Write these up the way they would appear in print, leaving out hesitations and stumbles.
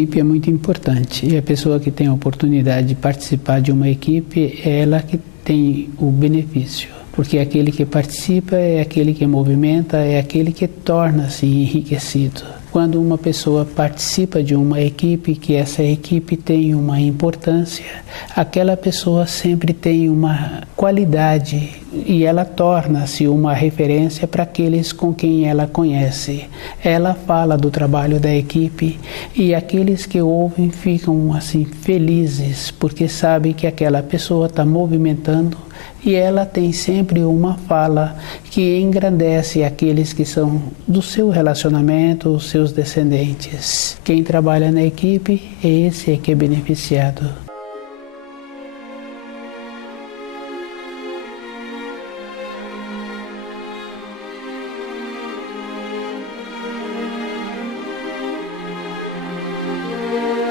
equipe é muito importante e a pessoa que tem a oportunidade de participar de uma equipe é ela que tem o benefício. Porque aquele que participa é aquele que movimenta, é aquele que torna-se enriquecido. Quando uma pessoa participa de uma equipe, que essa equipe tem uma importância, aquela pessoa sempre tem uma qualidade e ela torna-se uma referência para aqueles com quem ela conhece. Ela fala do trabalho da equipe e aqueles que ouvem ficam assim felizes, porque sabem que aquela pessoa está movimentando e ela tem sempre uma fala que engrandece aqueles que são do seu relacionamento, os seus descendentes. Quem trabalha na equipe, esse é que é beneficiado.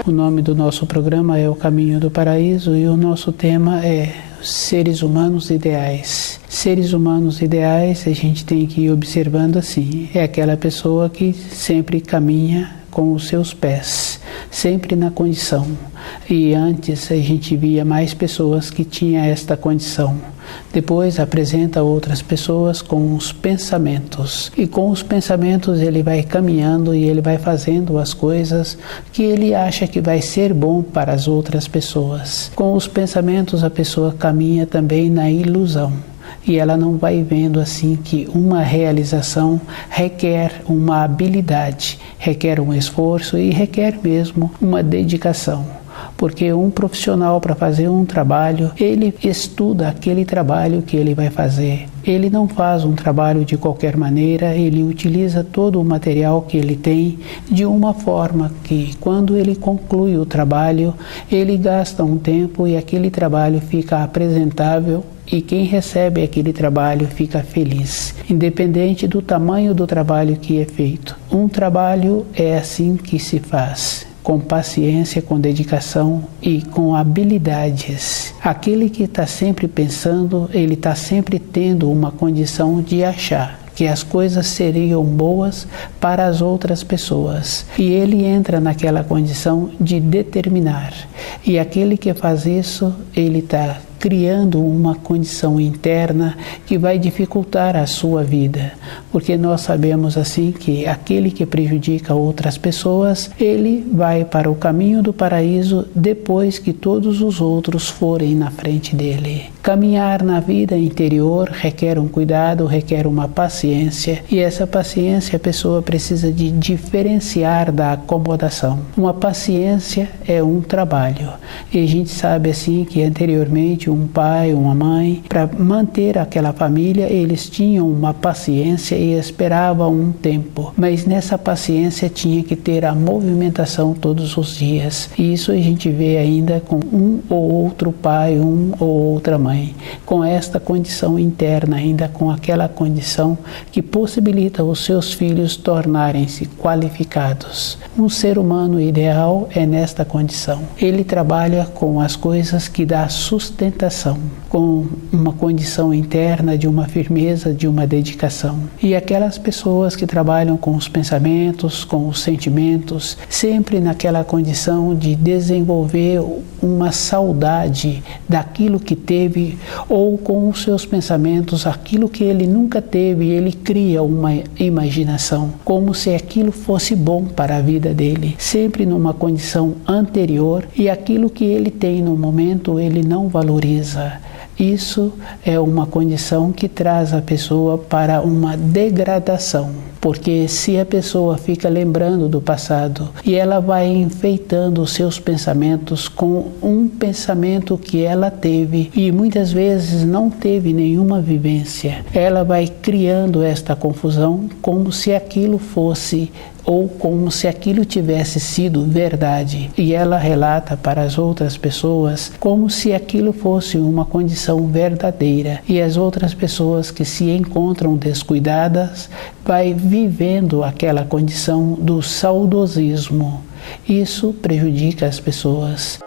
O nome do nosso programa é O Caminho do Paraíso e o nosso tema é Seres Humanos Ideais. Seres humanos ideais, a gente tem que ir observando assim, é aquela pessoa que sempre caminha com os seus pés, sempre na condição. E antes a gente via mais pessoas que tinham esta condição. Depois apresenta outras pessoas com os pensamentos. E com os pensamentos ele vai caminhando e ele vai fazendo as coisas que ele acha que vai ser bom para as outras pessoas. Com os pensamentos a pessoa caminha também na ilusão. E ela não vai vendo assim que uma realização requer uma habilidade, requer um esforço e requer mesmo uma dedicação. Porque um profissional, para fazer um trabalho, ele estuda aquele trabalho que ele vai fazer. Ele não faz um trabalho de qualquer maneira, ele utiliza todo o material que ele tem de uma forma que, quando ele conclui o trabalho, ele gasta um tempo e aquele trabalho fica apresentável e quem recebe aquele trabalho fica feliz, independente do tamanho do trabalho que é feito. Um trabalho é assim que se faz, com paciência, com dedicação e com habilidades. Aquele que está sempre pensando, ele está sempre tendo uma condição de achar que as coisas seriam boas para as outras pessoas. E ele entra naquela condição de determinar. E aquele que faz isso, ele está criando uma condição interna que vai dificultar a sua vida, porque nós sabemos assim que aquele que prejudica outras pessoas, ele vai para o caminho do paraíso depois que todos os outros forem na frente dele. Caminhar na vida interior requer um cuidado, requer uma paciência, e essa paciência a pessoa precisa de diferenciar da acomodação. Uma paciência é um trabalho, e a gente sabe assim que anteriormente um pai, uma mãe, para manter aquela família, eles tinham uma paciência e esperavam um tempo. Mas nessa paciência tinha que ter a movimentação todos os dias. E isso a gente vê ainda com um ou outro pai, um ou outra mãe. Com esta condição interna, ainda com aquela condição que possibilita os seus filhos tornarem-se qualificados. Um ser humano ideal é nesta condição. Ele trabalha com as coisas que dá sustentação, com uma condição interna de uma firmeza, de uma dedicação. E aquelas pessoas que trabalham com os pensamentos, com os sentimentos, sempre naquela condição de desenvolver uma saudade daquilo que teve, ou com os seus pensamentos, aquilo que ele nunca teve, ele cria uma imaginação, como se aquilo fosse bom para a vida dele, sempre numa condição anterior, e aquilo que ele tem no momento ele não valoriza. Isso é uma condição que traz a pessoa para uma degradação, porque se a pessoa fica lembrando do passado e ela vai enfeitando os seus pensamentos com um pensamento que ela teve e muitas vezes não teve nenhuma vivência, ela vai criando esta confusão como se aquilo fosse ou como se aquilo tivesse sido verdade. E ela relata para as outras pessoas como se aquilo fosse uma condição verdadeira. E as outras pessoas que se encontram descuidadas vai vivendo aquela condição do saudosismo. Isso prejudica as pessoas.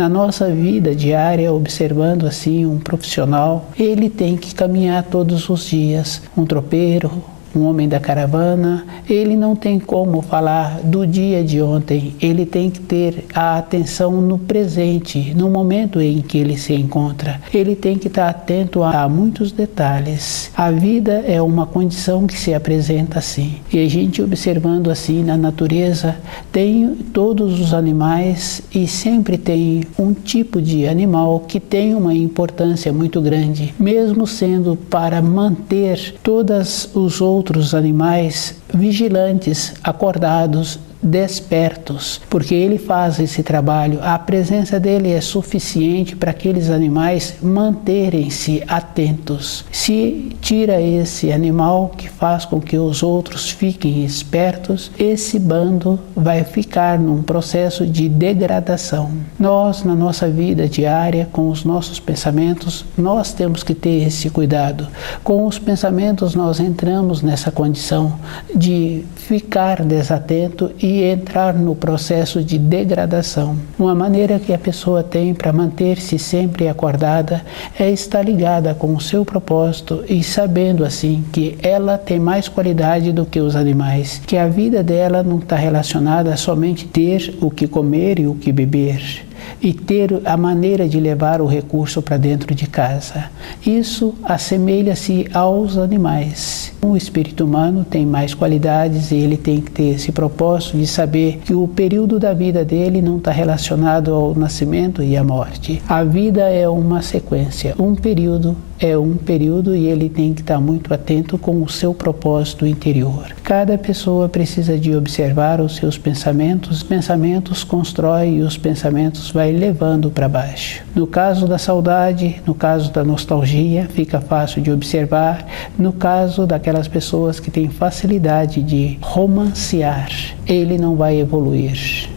Na nossa vida diária, observando assim um profissional, ele tem que caminhar todos os dias, um tropeiro, um homem da caravana, ele não tem como falar do dia de ontem, ele tem que ter a atenção no presente, no momento em que ele se encontra. Ele tem que estar atento a muitos detalhes. A vida é uma condição que se apresenta assim. E a gente observando assim na natureza, tem todos os animais e sempre tem um tipo de animal que tem uma importância muito grande, mesmo sendo para manter todos os outros animais vigilantes, acordados, despertos, porque ele faz esse trabalho. A presença dele é suficiente para aqueles animais manterem-se atentos. Se tira esse animal que faz com que os outros fiquem espertos, esse bando vai ficar num processo de degradação. Nós, na nossa vida diária, com os nossos pensamentos, nós temos que ter esse cuidado. Com os pensamentos nós entramos nessa condição de ficar desatento e entrar no processo de degradação. Uma maneira que a pessoa tem para manter-se sempre acordada é estar ligada com o seu propósito e sabendo assim que ela tem mais qualidade do que os animais, que a vida dela não está relacionada a somente ter o que comer e o que beber, e ter a maneira de levar o recurso para dentro de casa. Isso assemelha-se aos animais. O espírito humano tem mais qualidades e ele tem que ter esse propósito de saber que o período da vida dele não está relacionado ao nascimento e à morte. A vida é uma sequência, um período é um período e ele tem que estar muito atento com o seu propósito interior. Cada pessoa precisa de observar os seus pensamentos. Os pensamentos constroem e os pensamentos vai levando para baixo. No caso da saudade, no caso da nostalgia, fica fácil de observar. No caso daquelas pessoas que têm facilidade de romancear, ele não vai evoluir.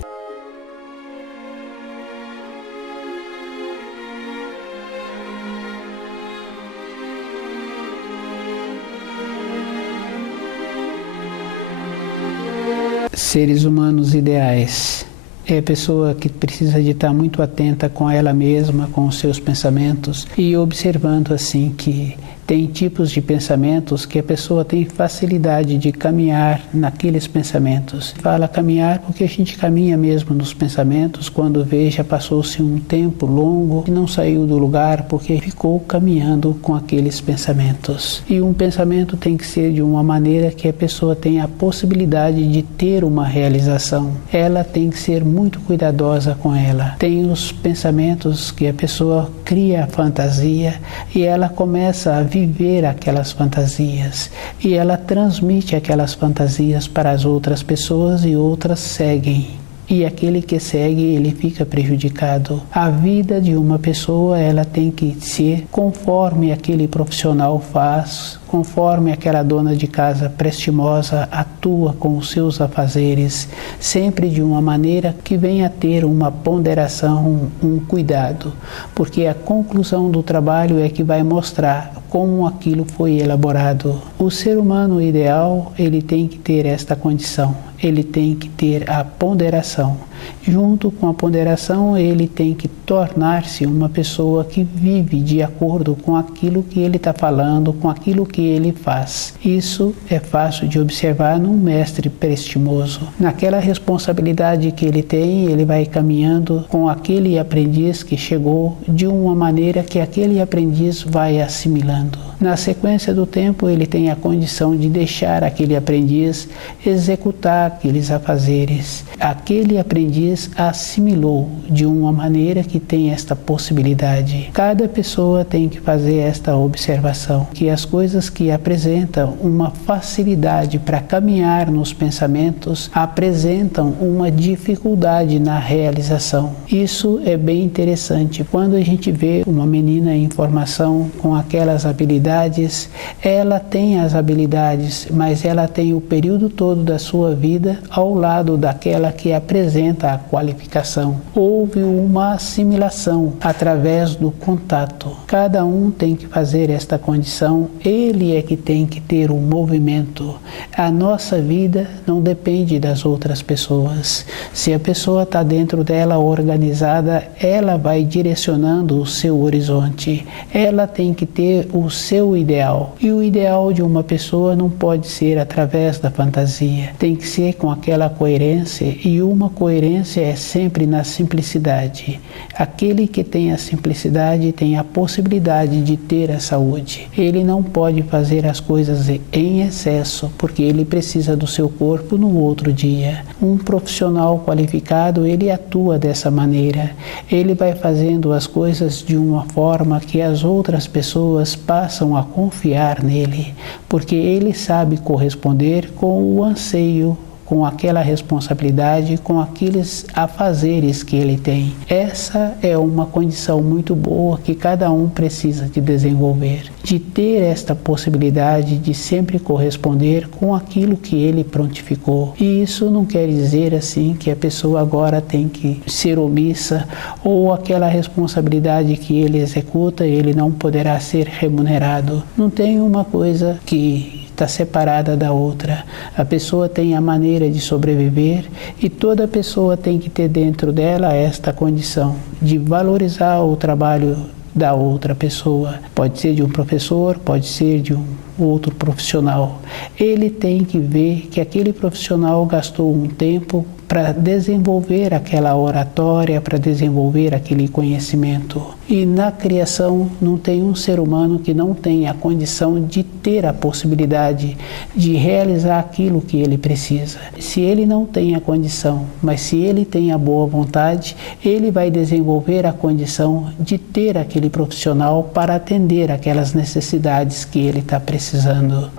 Seres humanos ideais. É a pessoa que precisa de estar muito atenta com ela mesma, com os seus pensamentos e observando assim que tem tipos de pensamentos que a pessoa tem facilidade de caminhar naqueles pensamentos. Fala caminhar porque a gente caminha mesmo nos pensamentos, quando vê já passou-se um tempo longo e não saiu do lugar porque ficou caminhando com aqueles pensamentos. E um pensamento tem que ser de uma maneira que a pessoa tenha a possibilidade de ter uma realização. Ela tem que ser muito cuidadosa com ela. Tem os pensamentos que a pessoa cria a fantasia e ela começa a viver aquelas fantasias e ela transmite aquelas fantasias para as outras pessoas e outras seguem. E aquele que segue, ele fica prejudicado. A vida de uma pessoa, ela tem que ser conforme aquele profissional faz, conforme aquela dona de casa prestimosa atua com os seus afazeres, sempre de uma maneira que venha a ter uma ponderação, um cuidado, porque a conclusão do trabalho é que vai mostrar como aquilo foi elaborado. O ser humano ideal, ele tem que ter esta condição, ele tem que ter a ponderação. Junto com a ponderação, ele tem que tornar-se uma pessoa que vive de acordo com aquilo que ele está falando, com aquilo que ele faz. Isso é fácil de observar num mestre prestimoso. Naquela responsabilidade que ele tem, ele vai caminhando com aquele aprendiz que chegou de uma maneira que aquele aprendiz vai assimilando. Na sequência do tempo, ele tem a condição de deixar aquele aprendiz executar aqueles afazeres. Aquele aprendiz assimilou de uma maneira que tem esta possibilidade. Cada pessoa tem que fazer esta observação, que as coisas que apresentam uma facilidade para caminhar nos pensamentos apresentam uma dificuldade na realização. Isso é bem interessante. Quando a gente vê uma menina em formação com aquelas habilidades habilidades, ela tem as habilidades, mas ela tem o período todo da sua vida ao lado daquela que apresenta a qualificação. Houve uma assimilação através do contato. Cada um tem que fazer esta condição, ele é que tem que ter o movimento. A nossa vida não depende das outras pessoas. Se a pessoa está dentro dela organizada, ela vai direcionando o seu horizonte. Ela tem que ter o seu ideal. E o ideal de uma pessoa não pode ser através da fantasia. Tem que ser com aquela coerência, e uma coerência é sempre na simplicidade. Aquele que tem a simplicidade tem a possibilidade de ter a saúde. Ele não pode fazer as coisas em excesso, porque ele precisa do seu corpo no outro dia. Um profissional qualificado, ele atua dessa maneira. Ele vai fazendo as coisas de uma forma que as outras pessoas passam a confiar nele, porque ele sabe corresponder com o anseio, com aquela responsabilidade, com aqueles afazeres que ele tem. Essa é uma condição muito boa que cada um precisa de desenvolver, de ter esta possibilidade de sempre corresponder com aquilo que ele prontificou. E isso não quer dizer assim que a pessoa agora tem que ser omissa, ou aquela responsabilidade que ele executa, ele não poderá ser remunerado. Não tem uma coisa que está separada da outra. A pessoa tem a maneira de sobreviver, e toda pessoa tem que ter dentro dela esta condição de valorizar o trabalho da outra pessoa. Pode ser de um professor, pode ser de um outro profissional. Ele tem que ver que aquele profissional gastou um tempo para desenvolver aquela oratória, para desenvolver aquele conhecimento. E na criação não tem um ser humano que não tenha a condição de ter a possibilidade de realizar aquilo que ele precisa. Se ele não tem a condição, mas se ele tem a boa vontade, ele vai desenvolver a condição de ter aquele profissional para atender aquelas necessidades que ele está precisando.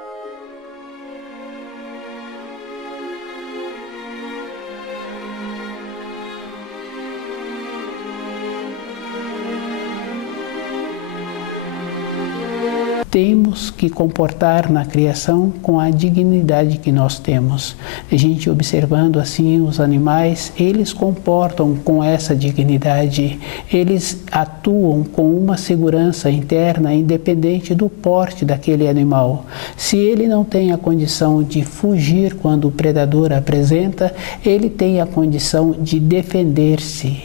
Temos que comportar na criação com a dignidade que nós temos. A gente observando assim os animais, eles comportam com essa dignidade, eles atuam com uma segurança interna independente do porte daquele animal. Se ele não tem a condição de fugir quando o predador apresenta, ele tem a condição de defender-se.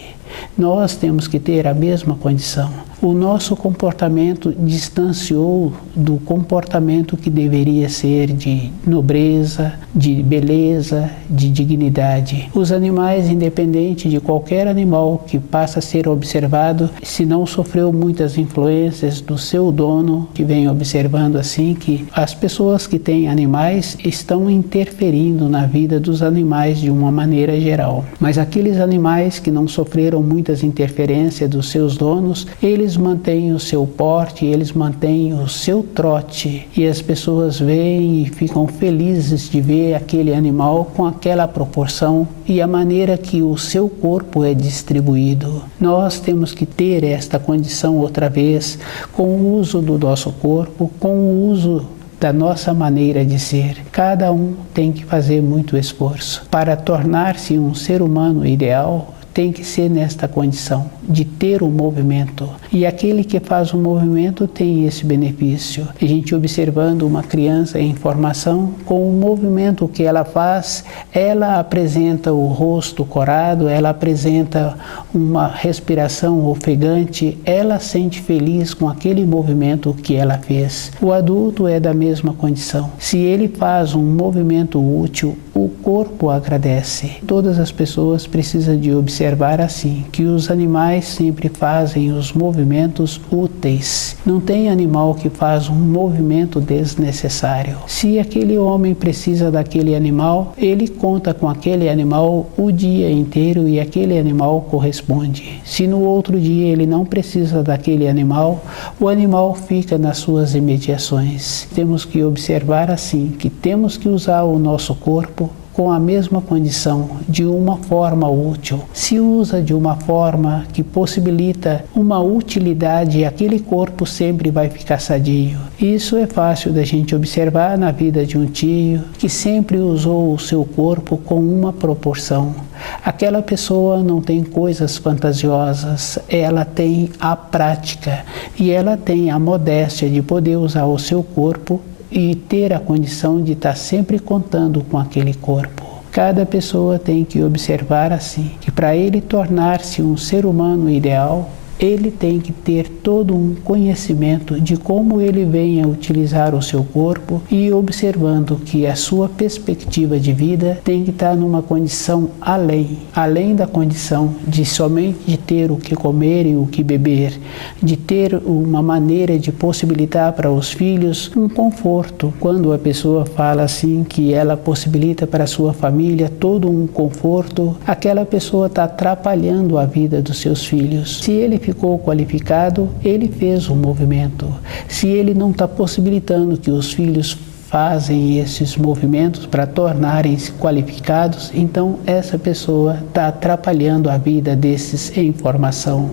Nós temos que ter a mesma condição. O nosso comportamento distanciou do comportamento que deveria ser de nobreza, de beleza, de dignidade. Os animais, independente de qualquer animal que passa a ser observado, se não sofreu muitas influências do seu dono, que vem observando assim que as pessoas que têm animais estão interferindo na vida dos animais de uma maneira geral. Mas aqueles animais que não sofreram muitas interferências dos seus donos, eles mantêm o seu porte, eles mantêm o seu trote, e as pessoas veem e ficam felizes de ver aquele animal com aquela proporção e a maneira que o seu corpo é distribuído. Nós temos que ter esta condição outra vez, com o uso do nosso corpo, com o uso da nossa maneira de ser. Cada um tem que fazer muito esforço para tornar-se um ser humano ideal. Tem que ser nesta condição de ter o movimento, e aquele que faz o movimento tem esse benefício. A gente observando uma criança em formação, com o movimento que ela faz, ela apresenta o rosto corado, ela apresenta uma respiração ofegante, ela sente feliz com aquele movimento que ela fez. O adulto é da mesma condição. Se ele faz um movimento útil, o corpo agradece. Todas as pessoas precisam de observar assim, que os animais sempre fazem os movimentos úteis. Não tem animal que faz um movimento desnecessário. Se aquele homem precisa daquele animal, ele conta com aquele animal o dia inteiro e aquele animal corresponde. Se no outro dia ele não precisa daquele animal, o animal fica nas suas imediações. Temos que observar assim, que temos que usar o nosso corpo com a mesma condição, de uma forma útil. Se usa de uma forma que possibilita uma utilidade, aquele corpo sempre vai ficar sadio. Isso é fácil da gente observar na vida de um tio que sempre usou o seu corpo com uma proporção. Aquela pessoa não tem coisas fantasiosas, ela tem a prática e ela tem a modéstia de poder usar o seu corpo e ter a condição de estar sempre contando com aquele corpo. Cada pessoa tem que observar assim, que para ele tornar-se um ser humano ideal, ele tem que ter todo um conhecimento de como ele vem a utilizar o seu corpo e observando que a sua perspectiva de vida tem que estar numa condição além da condição de somente de ter o que comer e o que beber, de ter uma maneira de possibilitar para os filhos um conforto. Quando a pessoa fala assim que ela possibilita para a sua família todo um conforto, aquela pessoa está atrapalhando a vida dos seus filhos. Se ele ficou qualificado, ele fez o movimento. Se ele não está possibilitando que os filhos fazem esses movimentos para tornarem-se qualificados, então essa pessoa está atrapalhando a vida desses em formação.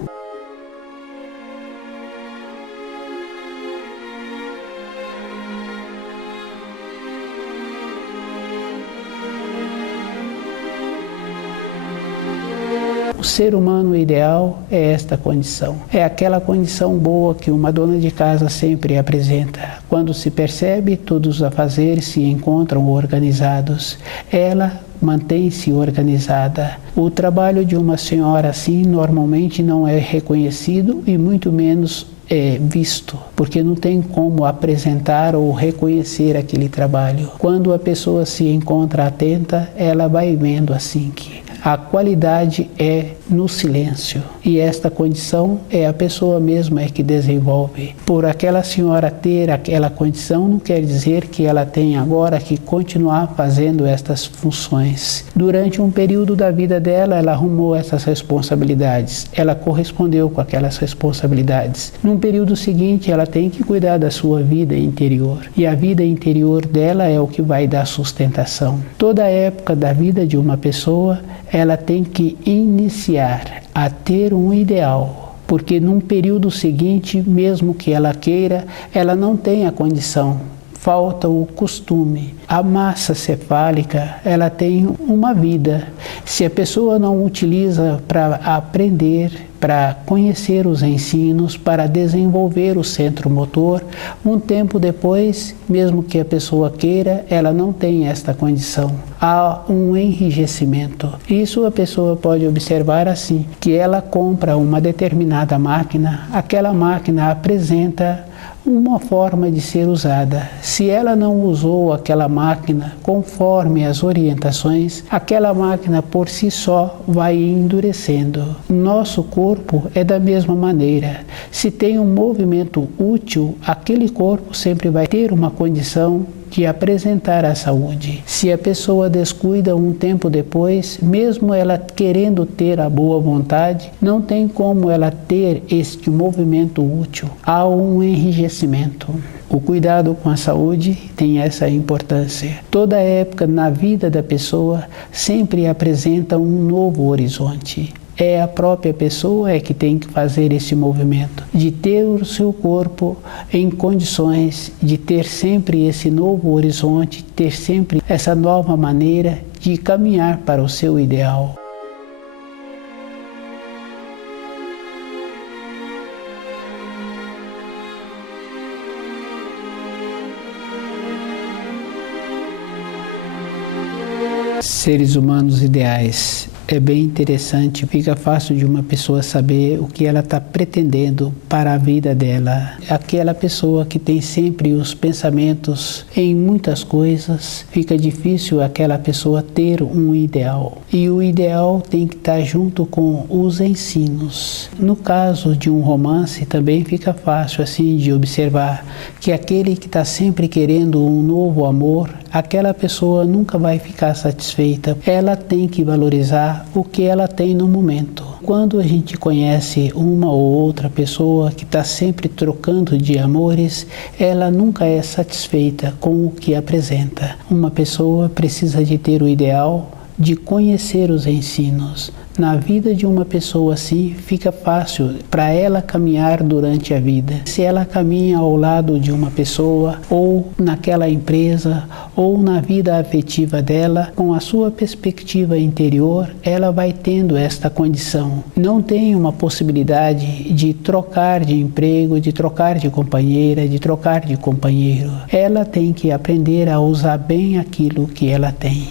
O ser humano ideal é esta condição. É aquela condição boa que uma dona de casa sempre apresenta. Quando se percebe, todos os afazeres se encontram organizados. Ela mantém-se organizada. O trabalho de uma senhora assim normalmente não é reconhecido e muito menos é visto, porque não tem como apresentar ou reconhecer aquele trabalho. Quando a pessoa se encontra atenta, ela vai vendo assim que a qualidade é no silêncio e esta condição é a pessoa mesma que desenvolve. Por aquela senhora ter aquela condição não quer dizer que ela tem agora que continuar fazendo estas funções. Durante um período da vida dela, ela arrumou essas responsabilidades, ela correspondeu com aquelas responsabilidades. Num período seguinte, ela tem que cuidar da sua vida interior e a vida interior dela é o que vai dar sustentação. Toda a época da vida de uma pessoa, ela tem que iniciar a ter um ideal, porque num período seguinte, mesmo que ela queira, ela não tem a condição, falta o costume. A massa cefálica, ela tem uma vida. Se a pessoa não utiliza para aprender, para conhecer os ensinos, para desenvolver o centro motor, um tempo depois, mesmo que a pessoa queira, ela não tem esta condição. Há um enrijecimento. Isso a pessoa pode observar assim, que ela compra uma determinada máquina, aquela máquina apresenta uma forma de ser usada. Se ela não usou aquela máquina conforme as orientações, aquela máquina por si só vai endurecendo. Nosso corpo é da mesma maneira. Se tem um movimento útil, aquele corpo sempre vai ter uma condição de apresentar a saúde. Se a pessoa descuida um tempo depois, mesmo ela querendo ter a boa vontade, não tem como ela ter este movimento útil. Há um enrijecimento. O cuidado com a saúde tem essa importância. Toda época na vida da pessoa sempre apresenta um novo horizonte. É a própria pessoa que tem que fazer esse movimento, de ter o seu corpo em condições de ter sempre esse novo horizonte, ter sempre essa nova maneira de caminhar para o seu ideal. Seres humanos ideais. É bem interessante, fica fácil de uma pessoa saber o que ela está pretendendo para a vida dela. Aquela pessoa que tem sempre os pensamentos em muitas coisas, fica difícil aquela pessoa ter um ideal. E o ideal tem que estar junto com os ensinos. No caso de um romance, também fica fácil assim de observar que aquele que está sempre querendo um novo amor, aquela pessoa nunca vai ficar satisfeita. Ela tem que valorizar o que ela tem no momento. quando a gente conhece uma ou outra pessoa que está sempre trocando de amores, ela nunca é satisfeita com o que apresenta. Uma pessoa precisa de ter o ideal de conhecer os ensinos. Na vida de uma pessoa assim, fica fácil para ela caminhar durante a vida. Se ela caminha ao lado de uma pessoa, ou naquela empresa, ou na vida afetiva dela, com a sua perspectiva interior, ela vai tendo esta condição. Não tem uma possibilidade de trocar de emprego, de trocar de companheira, de trocar de companheiro. Ela tem que aprender a usar bem aquilo que ela tem.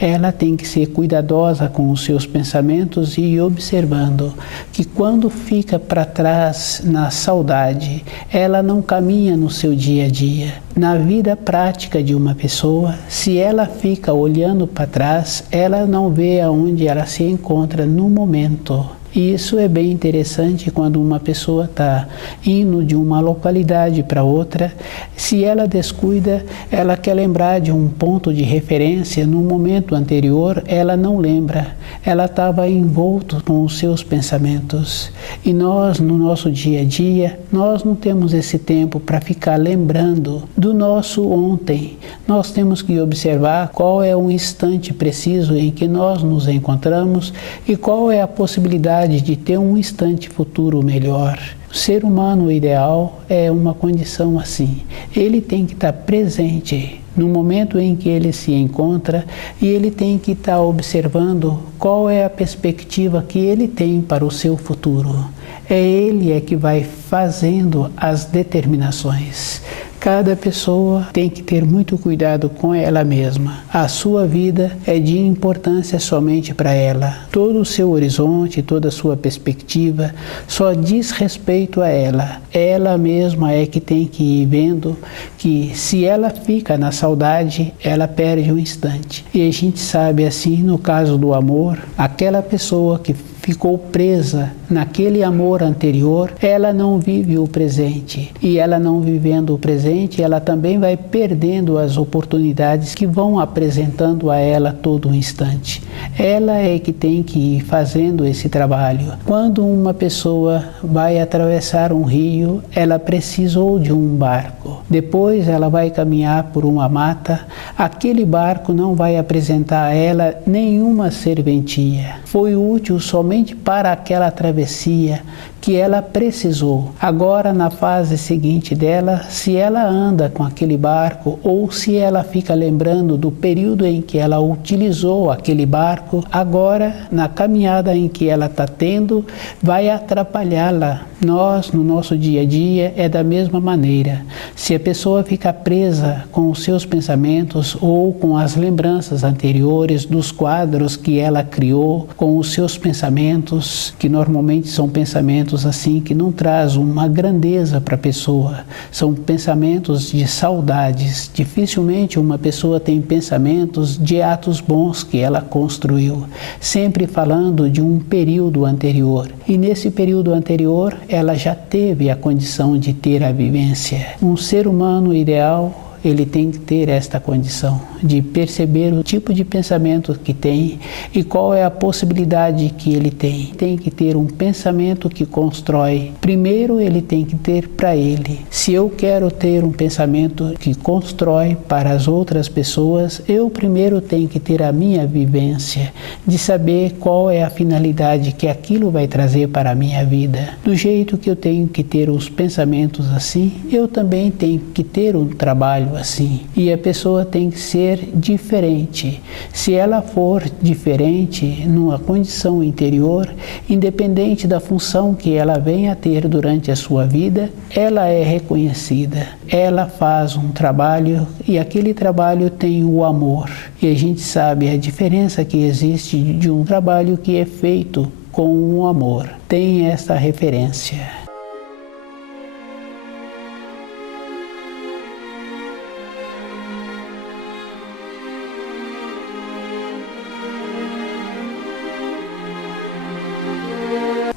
Ela tem que ser cuidadosa com os seus pensamentos e ir observando que quando fica para trás na saudade, ela não caminha no seu dia a dia. Na vida prática de uma pessoa, se ela fica olhando para trás, ela não vê aonde ela se encontra no momento. E isso é bem interessante quando uma pessoa está indo de uma localidade para outra. Se ela descuida, ela quer lembrar de um ponto de referência no momento anterior, ela não lembra. Ela estava envolta com os seus pensamentos. E nós, no nosso dia a dia, nós não temos esse tempo para ficar lembrando do nosso ontem. Nós temos que observar qual é o instante preciso em que nós nos encontramos e qual é a possibilidade de ter um instante futuro melhor. O ser humano ideal é uma condição assim. Ele tem que estar presente no momento em que ele se encontra e ele tem que estar observando qual é a perspectiva que ele tem para o seu futuro. É ele que vai fazendo as determinações. Cada pessoa tem que ter muito cuidado com ela mesma. A sua vida é de importância somente para ela. Todo o seu horizonte, toda a sua perspectiva só diz respeito a ela. Ela mesma é que tem que ir vendo que se ela fica na saudade, ela perde um instante. E a gente sabe assim, no caso do amor, aquela pessoa que ficou presa naquele amor anterior, ela não vive o presente. E ela não vivendo o presente, ela também vai perdendo as oportunidades que vão apresentando a ela todo instante. Ela é que tem que ir fazendo esse trabalho. Quando uma pessoa vai atravessar um rio, ela precisou de um barco. Depois ela vai caminhar por uma mata, aquele barco não vai apresentar a ela nenhuma serventia. Foi útil somente para aquela travessia que ela precisou. Agora, na fase seguinte dela, se ela anda com aquele barco ou se ela fica lembrando do período em que ela utilizou aquele barco, agora, na caminhada em que ela está tendo, vai atrapalhá-la. Nós, no nosso dia a dia, é da mesma maneira. Se a pessoa fica presa com os seus pensamentos ou com as lembranças anteriores dos quadros que ela criou, com os seus pensamentos, que normalmente são pensamentos assim que não traz uma grandeza para a pessoa, são pensamentos de saudades. Dificilmente uma pessoa tem pensamentos de atos bons que ela construiu, sempre falando de um período anterior. E nesse período anterior, ela já teve a condição de ter a vivência. Um ser humano ideal, ele tem que ter esta condição de perceber o tipo de pensamento que tem e qual é a possibilidade que ele tem. Tem que ter um pensamento que constrói. Primeiro ele tem que ter para ele. Se eu quero ter um pensamento que constrói para as outras pessoas, eu primeiro tenho que ter a minha vivência, de saber qual é a finalidade que aquilo vai trazer para a minha vida. Do jeito que eu tenho que ter os pensamentos assim, eu também tenho que ter um trabalho assim. E a pessoa tem que ser diferente. Se ela for diferente numa condição interior, independente da função que ela venha a ter durante a sua vida, ela é reconhecida. Ela faz um trabalho e aquele trabalho tem o amor. E a gente sabe a diferença que existe de um trabalho que é feito com o amor. Tem essa referência.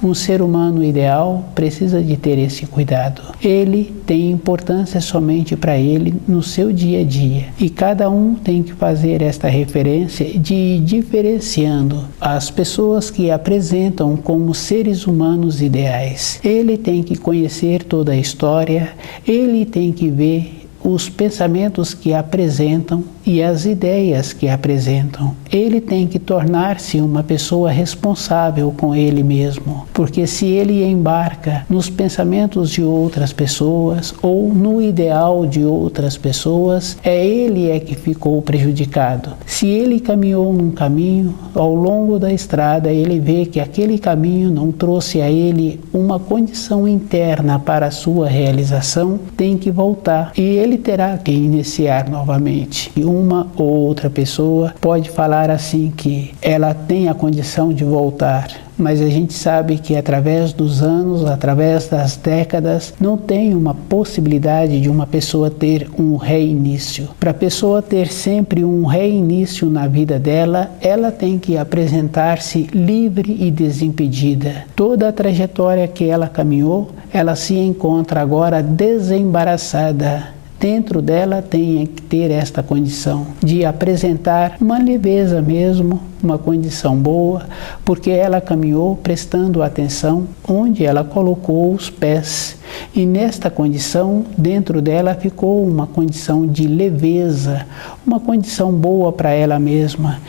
Um ser humano ideal precisa de ter esse cuidado. Ele tem importância somente para ele no seu dia a dia. E cada um tem que fazer esta referência de ir diferenciando as pessoas que apresentam como seres humanos ideais. Ele tem que conhecer toda a história, ele tem que ver os pensamentos que apresentam e as ideias que apresentam. Ele tem que tornar-se uma pessoa responsável com ele mesmo, porque se ele embarca nos pensamentos de outras pessoas ou no ideal de outras pessoas, ele que ficou prejudicado. Se ele caminhou num caminho, ao longo da estrada ele vê que aquele caminho não trouxe a ele uma condição interna para a sua realização, tem que voltar e ele terá que iniciar novamente. Uma ou outra pessoa pode falar assim que ela tem a condição de voltar, mas a gente sabe que através dos anos, através das décadas, não tem uma possibilidade de uma pessoa ter um reinício. Para a pessoa ter sempre um reinício na vida dela, ela tem que apresentar-se livre e desimpedida. Toda a trajetória que ela caminhou, ela se encontra agora desembaraçada. Dentro dela tem que ter esta condição de apresentar uma leveza mesmo, uma condição boa, porque ela caminhou prestando atenção onde ela colocou os pés. E nesta condição, dentro dela ficou uma condição de leveza, uma condição boa para ela mesma.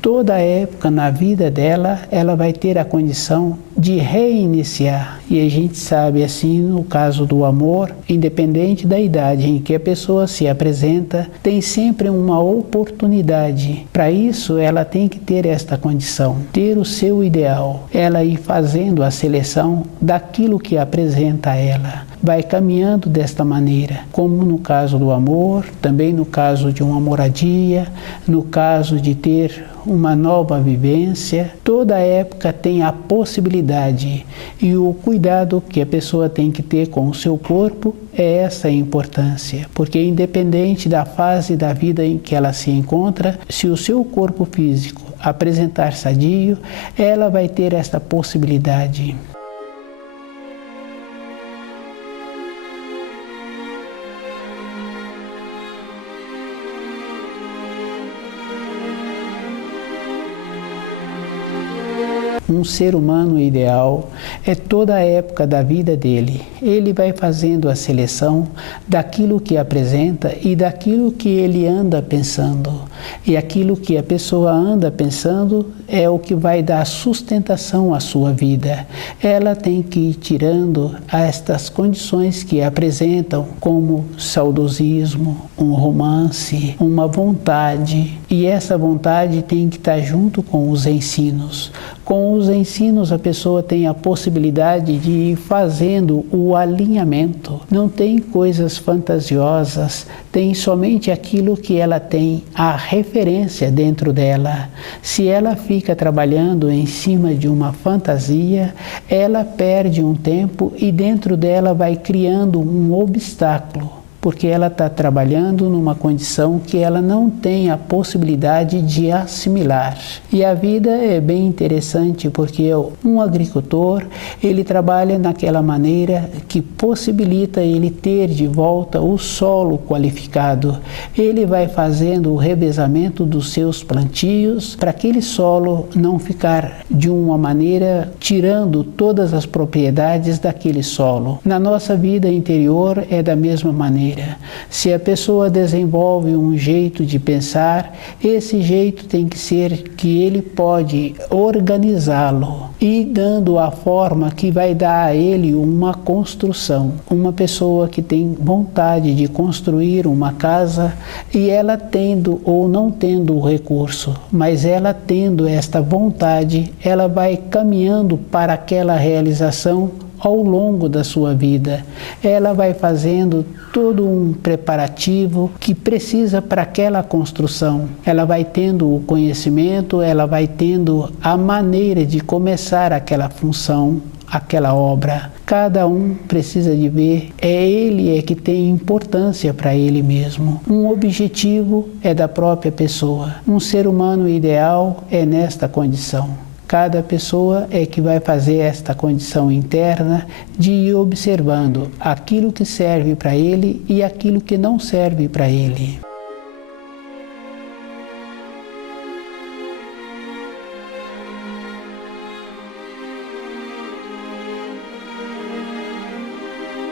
Toda época na vida dela, ela vai ter a condição de reiniciar. E a gente sabe assim, no caso do amor, independente da idade em que a pessoa se apresenta, tem sempre uma oportunidade. Para isso, ela tem que ter esta condição, ter o seu ideal. Ela ir fazendo a seleção daquilo que apresenta a ela. Vai caminhando desta maneira, como no caso do amor, também no caso de uma moradia, no caso de ter uma nova vivência. Toda época tem a possibilidade e o cuidado que a pessoa tem que ter com o seu corpo é essa a importância, porque independente da fase da vida em que ela se encontra, se o seu corpo físico apresentar sadio, ela vai ter esta possibilidade. Um ser humano ideal é toda a época da vida dele. Ele vai fazendo a seleção daquilo que apresenta e daquilo que ele anda pensando. E aquilo que a pessoa anda pensando é o que vai dar sustentação à sua vida. Ela tem que ir tirando estas condições que apresentam, como saudosismo, um romance, uma vontade. E essa vontade tem que estar junto com os ensinos. Com os ensinos, a pessoa tem a possibilidade de ir fazendo o alinhamento. Não tem coisas fantasiosas, tem somente aquilo que ela tem, a referência dentro dela. Se ela fica trabalhando em cima de uma fantasia, ela perde um tempo e dentro dela vai criando um obstáculo, porque ela está trabalhando numa condição que ela não tem a possibilidade de assimilar. E a vida é bem interessante, porque um agricultor, ele trabalha naquela maneira que possibilita ele ter de volta o solo qualificado. Ele vai fazendo o revezamento dos seus plantios para aquele solo não ficar de uma maneira tirando todas as propriedades daquele solo. Na nossa vida interior é da mesma maneira. Se a pessoa desenvolve um jeito de pensar, esse jeito tem que ser que ele pode organizá-lo e dando a forma que vai dar a ele uma construção. Uma pessoa que tem vontade de construir uma casa e ela tendo ou não tendo o recurso, mas ela tendo esta vontade, ela vai caminhando para aquela realização ao longo da sua vida. Ela vai fazendo todo um preparativo que precisa para aquela construção. Ela vai tendo o conhecimento, ela vai tendo a maneira de começar aquela função, aquela obra. Cada um precisa de ver, ele que tem importância para ele mesmo. Um objetivo é da própria pessoa. Um ser humano ideal é nesta condição. Cada pessoa é que vai fazer esta condição interna de ir observando aquilo que serve para ele e aquilo que não serve para ele.